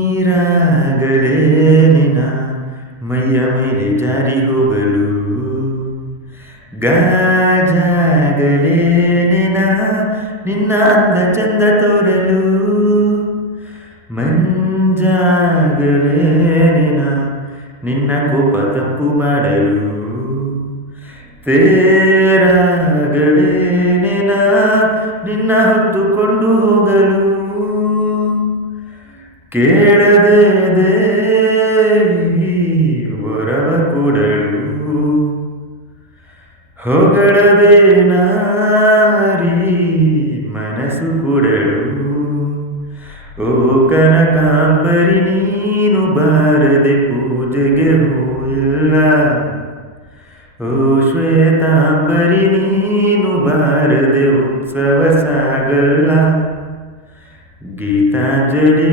ನೀರಾಗಲೇ ನಿನ್ನ ಮೈಯ ಮೇಲೆ ಜಾರಿ ಹೋಗಲು ಗಾಜಾಗಲೇ ನಿನ್ನ ಅಂದ ಚಂದ ತೋರಲು ಮಂಜಾಗಲೇ ನಿನ್ನ ಕೋಪ ತಪ್ಪು ಮಾಡಲು ತೇರಾಗಲೇ ನಿನ್ನ ಹೊತ್ತುಕೊಂಡು ಹೋಗಲು ಕೇಳದೆ ದೇವಿ ವರವ ಕೊಡಲು ಹೊಗಳದೆ ನಾರಿ ಮನಸ್ಸು ಕೊಡಲು ಓ ಕನಕಾಂಬರಿ ನೀನು ಬಾರದೆ ಪೂಜೆಗೆ ಹೋಗಿಲ್ಲ ಓ ಶ್ವೇತಾಂಬರಿ ನೀನು ಬಾರದೆ ಉತ್ಸವ ಸಾಗಲ್ಲ ಗೀತಾಂಜಲಿ